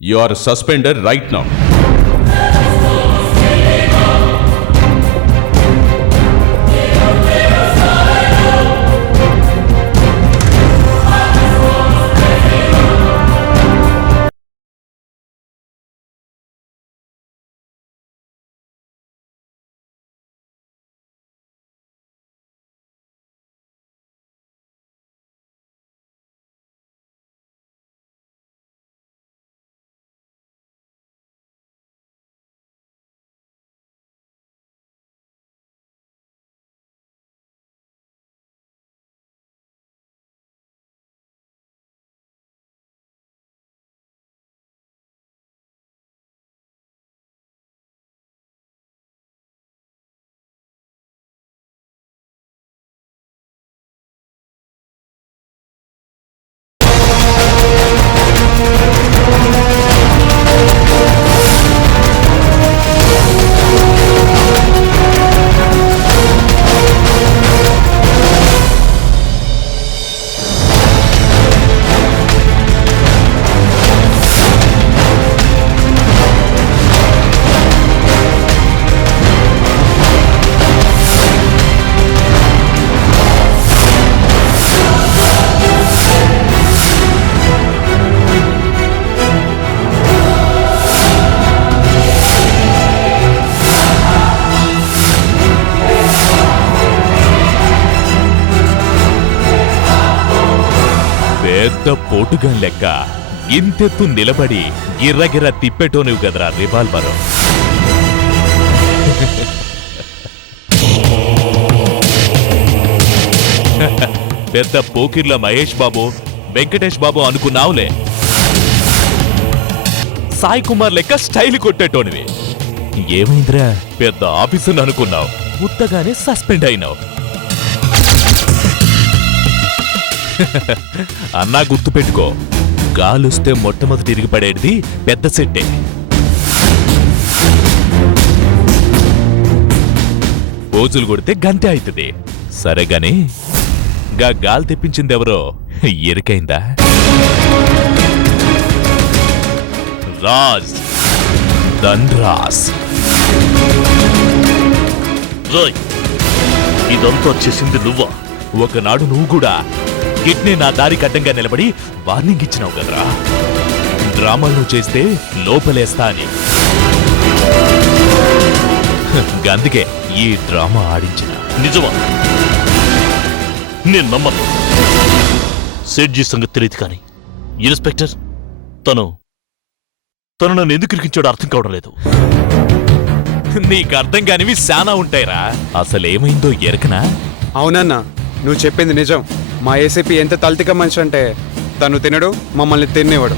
You are suspended right now. పెద్ద పోటుగా లెక్క ఇంతెత్తు నిలబడి గిర్రగిర్ర తిప్పేటోనివి కదరా రివాల్వరు. పెద్ద పోకిర్ల మహేష్ బాబు వెంకటేష్ బాబు అనుకున్నావులే, సాయి కుమార్ లెక్క స్టైల్ కొట్టేటోనివి. ఏమైందిరా, పెద్ద ఆఫీసర్ అనుకున్నావు, ఉత్తగానే సస్పెండ్ అయినావు. అన్నా గుర్తుపెట్టుకో, గాలుస్తే మొట్టమొదటి తిరిగి పడేది పెద్ద సెట్టే. పోజులు కొడితే గంతే అవుతుంది. సరేగాని గాలి తెప్పించిందెవరో ఎరికైందా? రాజ్ ధన్రాజ్. ఇదంతా చేసింది నువ్వా? ఒకనాడు నువ్వు కూడా కిడ్నీ నా దారికి అడ్డంగా నిలబడి వార్నింగ్ ఇచ్చినావు కదరా, డ్రామాలు నువ్వు చేస్తే లోపలేస్తా అని. అందుకే ఈ డ్రామా ఆడించిన. నిజమా? నేను నమ్మను. సేట్జీ సంగతి తెలియదు కానీ ఇన్స్పెక్టర్ తను నన్ను ఎందుకు ఇరికించాడో అర్థం కావడం లేదు. నీకు అర్థం కానివి శానా ఉంటాయిరా. అసలేమైందో ఎరకనా? అవునన్నా, నువ్వు చెప్పింది నిజం. మా ఏసీపీ ఎంత తల్తిక మనిషి అంటే తను తినడు, మమ్మల్ని తినేవాడు.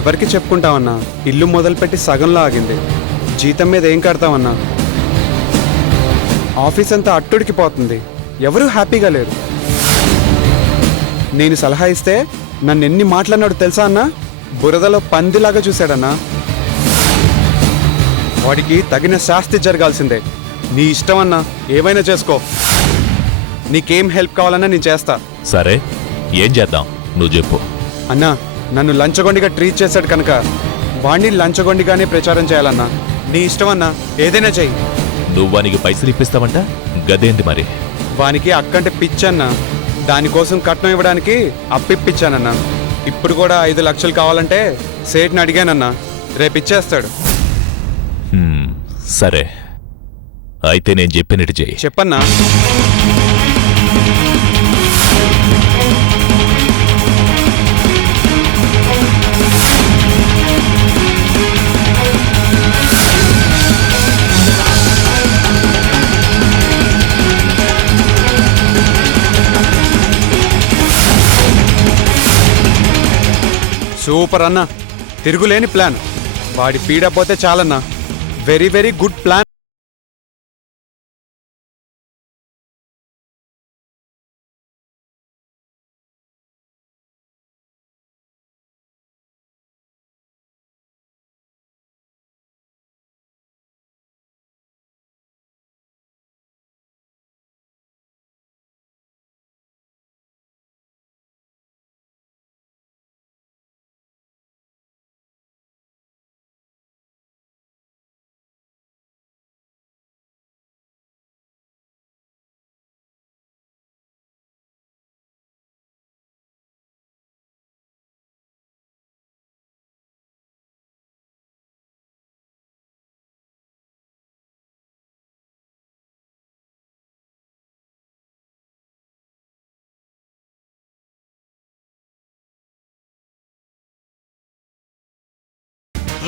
ఎవరికి చెప్పుకుంటావన్నా? ఇల్లు మొదలుపెట్టి సగంలో ఆగింది. జీతం మీద ఏం కడతావన్నా? ఆఫీస్ అంతా అట్టుడికి పోతుంది. ఎవరూ హ్యాపీగా లేరు. నేను సలహా ఇస్తే నన్ను ఎన్ని మాట్లాడినాడు తెలుసా అన్నా? బురదలో పందిలాగా చూశాడన్నా. వాడికి తగిన శాస్తి జరగాల్సిందే. నీ ఇష్టం అన్నా, ఏమైనా చేసుకో. నీకేం హెల్ప్ కావాలన్నా నేను చేస్తా. సరే, ఏం చేద్దాం నువ్వు చెప్పు. అన్నా, నన్ను లంచగొండిగా ట్రీట్ చేశాడు కనుక వాణ్ణి లంచగొండిగానే ప్రచారం చేయాలన్నా. నీ ఇష్టం అన్నా, ఏదైనా చెయ్యి. నువ్వు వానికి పైసలు ఇప్పిస్తావంట, గదేంది మరి? వానికి అక్కంటే పిచ్చన్నా. దానికోసం కట్నం ఇవ్వడానికి అప్పిప్పించానన్నా. ఇప్పుడు కూడా 5 లక్షలు కావాలంటే సేట్ని అడిగానన్నా, రేపు ఇచ్చేస్తాడు. సరే, అయితే నేను చెప్పినట్టు చెయ్యి. చెప్పన్నా. సూపర్ అన్నా, తిరుగులేని ప్లాన్. వాడి పీడపోతే చాలన్నా. Very very good plan.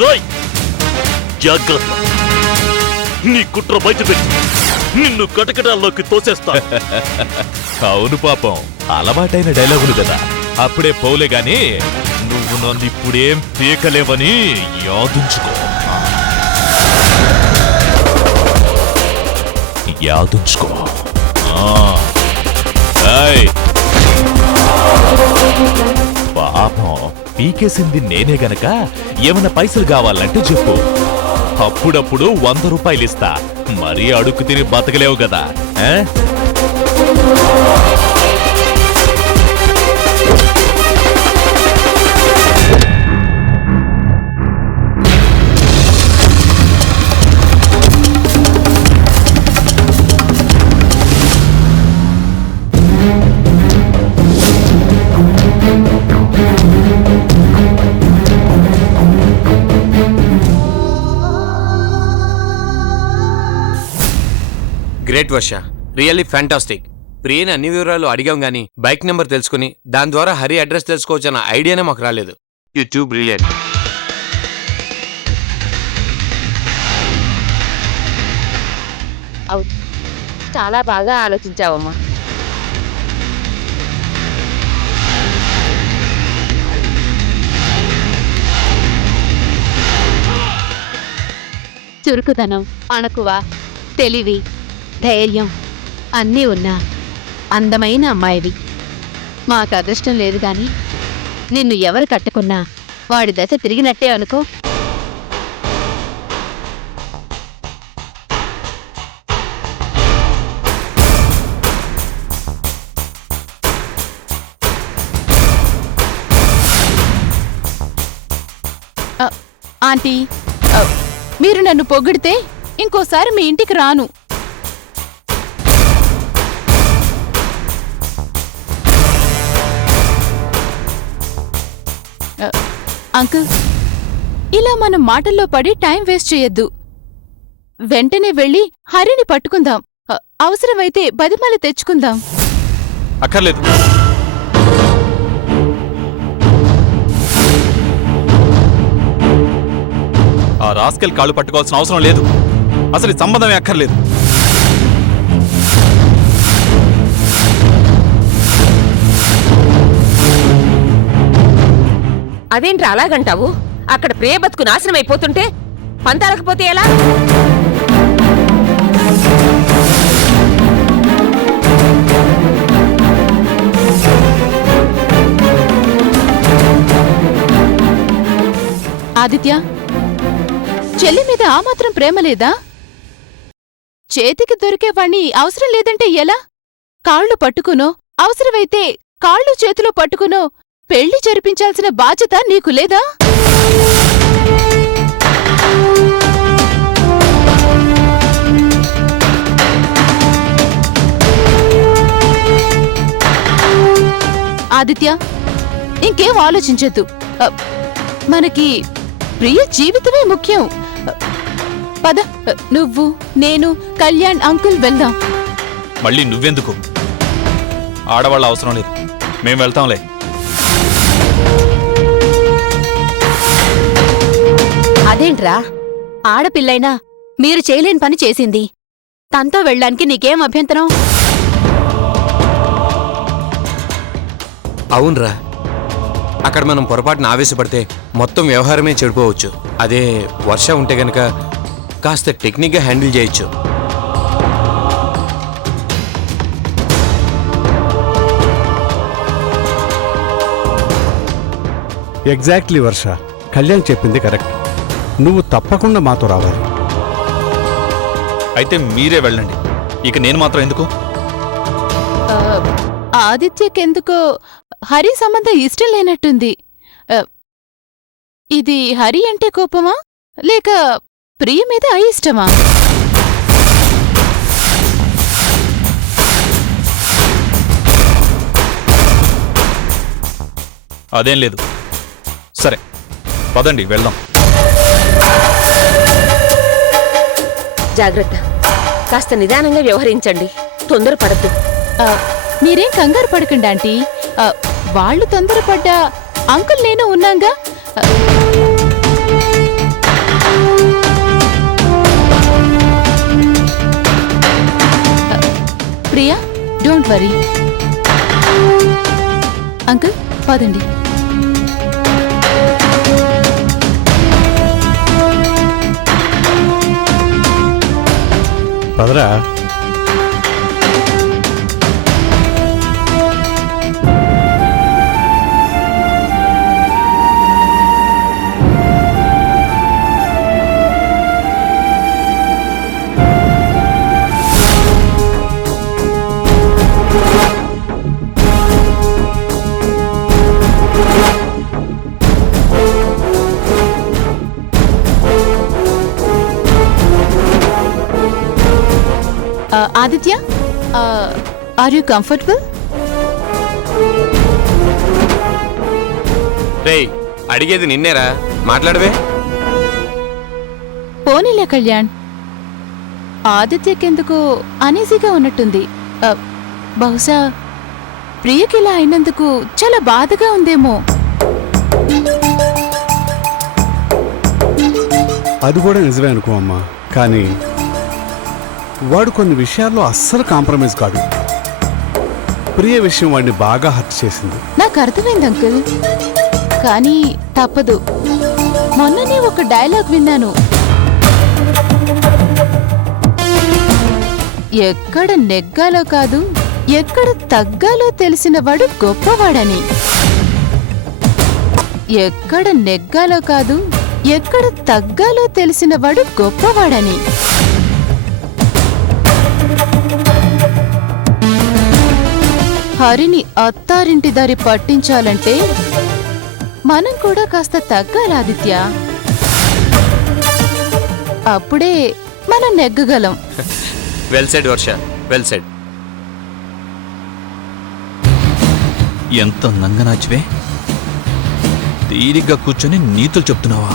Rai జాగ్రత్త, నీ కుట్ర బయటపెట్టి నిన్ను కటకటాల్లోకి తోసేస్తా. అవును పాపం, అలవాటైన డైలాగులు కదా. అప్పుడే పోలే గాని నువ్వు నన్ను ఇప్పుడేం పీకలేవని యాదుంచుకో. యాదుంచుకో. ఏయ్! పాపం పీకేసింది నేనే గనక ఏమైనా పైసలు కావాలంటే చెప్పు. అప్పుడప్పుడు 100 రూపాయలు ఇస్తా. మరీ అడుక్కు తిని బతకలేవు కదా. ఆ? గ్రేట్ వర్ష, రియల్లీ ఫ్యాంటాస్టిక్. ప్రియని అన్ని వివరాలు అడిగాం గానీ బైక్ నెంబర్ తెలుసుకుని దాని ద్వారా హరి అడ్రస్ తెలుసుకోవచ్చన్న ఐడియానే మాకు రాలేదు. You two brilliant. అవును, చాలా బాగా ఆలోచించావమ్మా. చురుకుదనం, అణకువ, తెలివి, ధైర్యం అన్నీ ఉన్నా అందమైన అమ్మాయివి. మాకు అదృష్టం లేదు గాని నిన్ను ఎవరు కట్టుకున్నా వాడి దశ తిరిగినట్టే అనుకో. ఆంటీ, మీరు నన్ను పొగిడితే ఇంకోసారి మీ ఇంటికి రాను. అంకుల్, ఇలా మనం మాటల్లో పడి టైం వేస్ట్ చేయొద్దు. వెంటనే వెళ్ళి హరిని పట్టుకుందాం. అవసరమైతే బదిమాల తెచ్చుకుందాం. అక్కర్లేదు. ఆ రాస్కెల్ కాళ్ళు పట్టుకోవాల్సిన అవసరం లేదు. అసలు ఈ సంబంధమే అక్కర్లేదు. అదేంట్రా అలాగంటావు? అక్కడ ప్రియ బతుకు నాశనం అయిపోతుంటే పంతాలకపోతే ఎలా? ఆదిత్య, చెల్లి మీద ఆ మాత్రం ప్రేమ లేదా? చేతికి దొరికేవాణ్ణి అవసరం లేదంటే ఎలా? కాళ్ళు పట్టుకునో, అవసరమైతే కాళ్ళు చేతిలో పట్టుకునో పెళ్లి జరిపించాల్సిన బాధ్యత నీకు లేదా? ఆదిత్య, ఇంకేం ఆలోచించొద్దు. మనకి ప్రియ జీవితమే ముఖ్యం. పద, నువ్వు, నేను, కళ్యాణ్, అంకుల్ వెళ్దాం. మళ్ళీ నువ్వెందుకు? ఆడవాళ్ళ అవసరం లేదు, మేం వెళ్తాంలే. అదేంట్రా, ఆడపిల్లైనా మీరు చేయలేని పని చేసింది. తనతో వెళ్ళడానికి నీకేం అభ్యంతరం? అవునరా, అక్కడ మనం పొరపాటున ఆవేశపడితే మొత్తం వ్యవహారమే చెడిపోవచ్చు. అదే వర్ష ఉంటే గనక కాస్త టెక్నిక్గా హ్యాండిల్ చేయొచ్చు. ఎగ్జాక్ట్లీ వర్ష, కళ్యాణ్ చెప్పింది కరెక్ట్. నువ్వు తప్పకుండా మాతో రావాలి. అయితే మీరే వెళ్ళండి, ఇక నేను మాత్రం ఎందుకు? ఆదిత్యకెందుకో హరి సంబంధం ఇష్టం లేనట్టుంది. ఇది హరి అంటే కోపమా లేక ప్రియ మీద అయిష్టమా? అదేం లేదు. సరే పదండి వెళ్దాం. జాగ్రత్త, కాస్త నిదానంగా వ్యవహరించండి, తొందరపడద్దు. మీరేం కంగారు పడకండి ఆంటీ. వాళ్ళు తొందరపడ్డా అంకుల్ నేను ఉన్నాగా. Priya don't worry. అంకుల్ పదండి. పదరా. Aditya, are you comfortable? రేయ్, అడిగేది నిన్నేరా, మాట్లాడవే. పోనీలే కళ్యాణ్, ఆదిత్యకెందుకో అనీజీగా ఉన్నట్టుంది. బహుశా ప్రియకిలా అయినందుకు చాలా బాధగా ఉందేమో. అది కూడా నిజమే అనుకో అమ్మా, కానీ వాడు కొన్ని విషయాల్లో అస్సలు కాంప్రమైజ్ కాదు. ప్రియ విషయం వాడిని బాగా హర్ట్ చేసింది. నాకు అర్థమైంది అంకుల్, కానీ తప్పదు. మొన్ననే ఒక డైలాగ్ విన్నాను, ఎక్కడ నెగ్గాలో కాదు ఎక్కడ తగ్గాలో తెలిసినవాడు గొప్పవాడని. ఎక్కడ నెగ్గాలో కాదు ఎక్కడ తగ్గాలో తెలిసినవాడు గొప్పవాడని. హరిని అత్తారింటి దారి పట్టించాలంటే మనం కూడా కాస్త తగ్గాలి ఆదిత్య. అప్పుడే మనం నెగ్గగలం. వెల్ సెడ్ వర్ష, వెల్ సెడ్. ఎంత నంగనాచివే, తీరిగ్గా కూర్చొని నీతులు చెప్తున్నావా?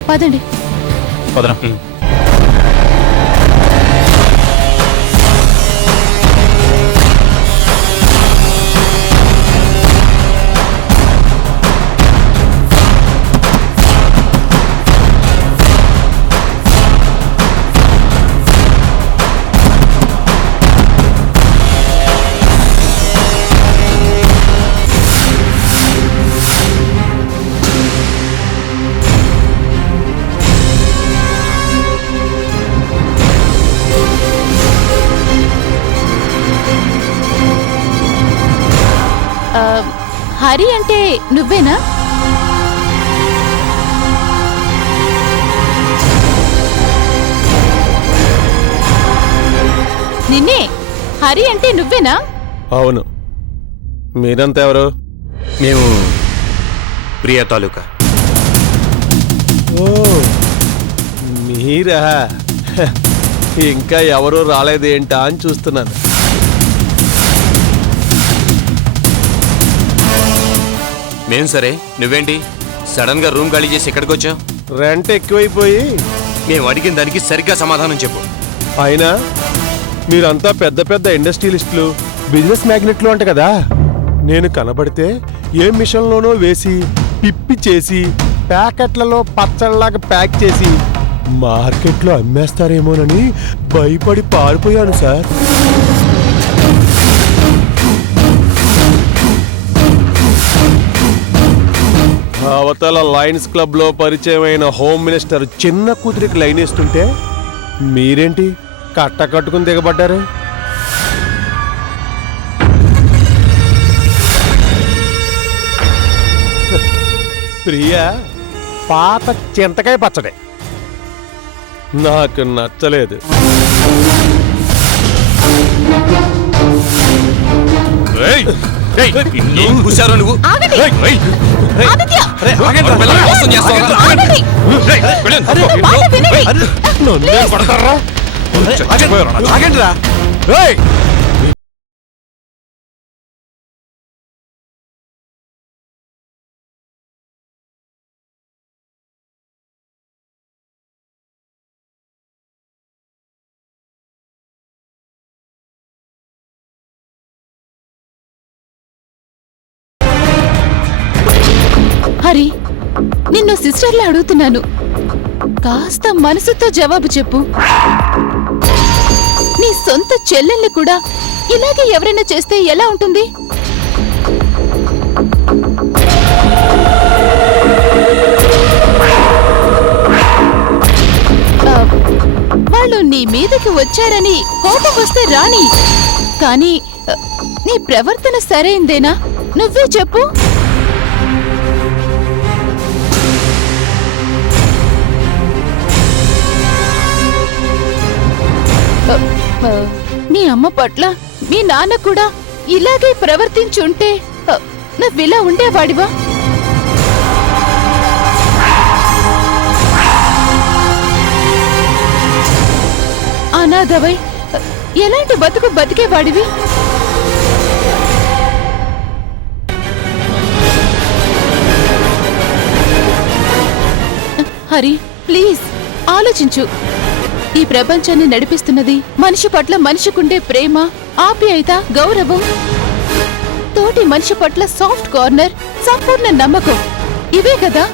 పదండి. పదరా. హరి అంటే నువ్వేనా? నిన్నే. హరి అంటే నువ్వేనా? అవును. మీరంతా ఎవరు? మేము ప్రియా తాలూకా. ఓ మీరా? ఇంకా ఎవరూ రాలేదేంటా అని చూస్తున్నాను. మేం సరే, నువ్వేంటి సడన్ గా రూమ్ ఖాళీ చేసి ఎక్కడికి వచ్చావు? రెంట్ ఎక్కువైపోయి. మేము అడిగిన దానికి సరిగ్గా సమాధానం చెప్పు. అయినా మీరంతా పెద్ద పెద్ద ఇండస్ట్రియలిస్టులు, బిజినెస్ మ్యాగ్నెట్లు అంట కదా. నేను కనబడితే ఏ మిషన్లోనో వేసి పిప్పి చేసి ప్యాకెట్లలో పచ్చళ్ళలాగా ప్యాక్ చేసి మార్కెట్లో అమ్మేస్తారేమోనని భయపడి పారిపోయాను సార్. అవతల లయన్స్ క్లబ్ లో పరిచయమైన హోమ్ మినిస్టర్ చిన్న కూతురికి లైన్ వేస్తుంటే మీరేంటి కట్టుకుని దిగబడ్డారు? ప్రియా పాత చింతకాయ పచ్చడే నాకు నచ్చలేదు. ఏం కూసారో నువ్వు? ఆగండి. ఆదిత్య! పిల్లల్ని మోసం చేస్తావా? ఆగండి! నా మాట వినండి. ప్లీజ్. ఆగండి రా. హరి, నిన్ను సిస్టర్లా అడుగుతున్నాను, కాస్త మనసుతో జవాబు చెప్పు. నీ సొంత చెల్లెల్ని కూడా ఇలాగే ఎవరైనా చేస్తే ఎలా ఉంటుంది? వాళ్ళు నీ మీదకి వచ్చారని కోపం వస్తే రాని, కానీ నీ ప్రవర్తన సరైందేనా? నువ్వే చెప్పు. మీ అమ్మ పట్ల మీ నాన్న కూడా ఇలాగే ప్రవర్తించుంటే నువ్విలా ఉండేవాడివా? అనాథవై ఎలాంటి బతుకు బతికేవాడివి? హరి, ప్లీజ్ ఆలోచించు. ఈ ప్రపంచాన్ని నడిపిస్తున్నది మనిషి పట్ల మనిషికుండే ప్రేమ, ఆప్యాయత, గౌరవం, తోటి మనిషి పట్ల సాఫ్ట్ కార్నర్, సంపూర్ణ నమ్మకం, ఇవే కదా.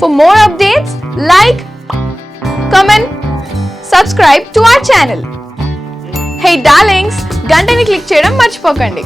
For more updates, like, comment, subscribe to our channel. Hey darlings, గంటని click చేయడం మర్చిపోకండి.